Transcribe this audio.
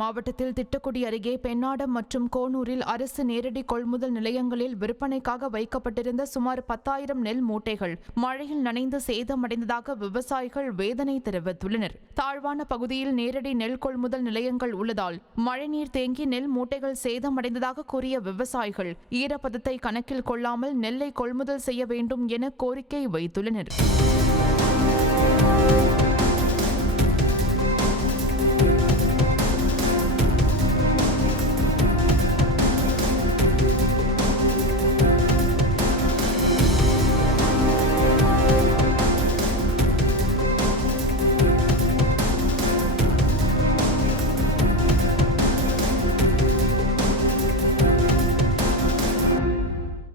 மாவட்டத்தில் திட்டக்குடி அருகே பெண்ணாடம் மற்றும் கோனூரில் அரசு நேரடி கொள்முதல் நிலையங்களில் விற்பனைக்காக வைக்கப்பட்டிருந்த சுமார் 10,000 நெல் மூட்டைகள் மழையில் நனைந்து சேதமடைந்ததாக விவசாயிகள் வேதனை தெரிவித்துள்ளனர். தாழ்வான பகுதியில் நேரடி நெல் கொள்முதல் நிலையங்கள் உள்ளதால் மழைநீர் தேங்கி நெல் மூட்டைகள் சேதமடைந்ததாக கூறிய விவசாயிகள் ஈரப்பதத்தை கணக்கில் கொள்ளாமல் நெல்லை கொள்முதல் செய்ய வேண்டும் என கோரிக்கை வைத்துள்ளனர்.